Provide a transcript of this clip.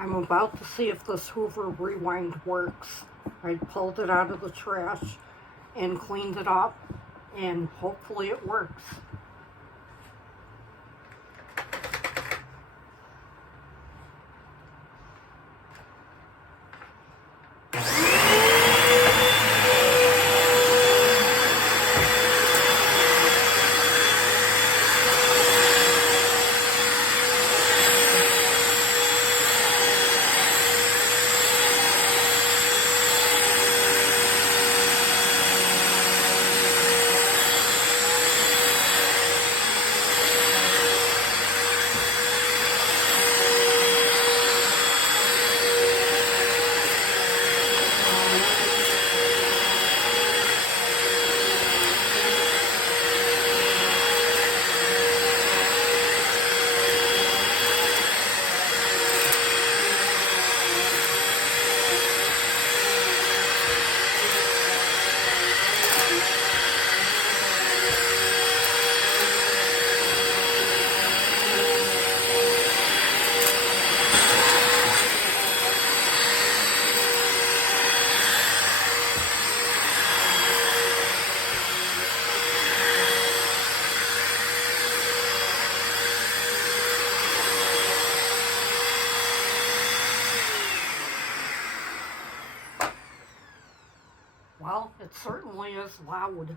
I'm about to see if this Hoover Rewind works. I pulled it out of the trash and cleaned it up, and hopefully it works. Well, it certainly is loud.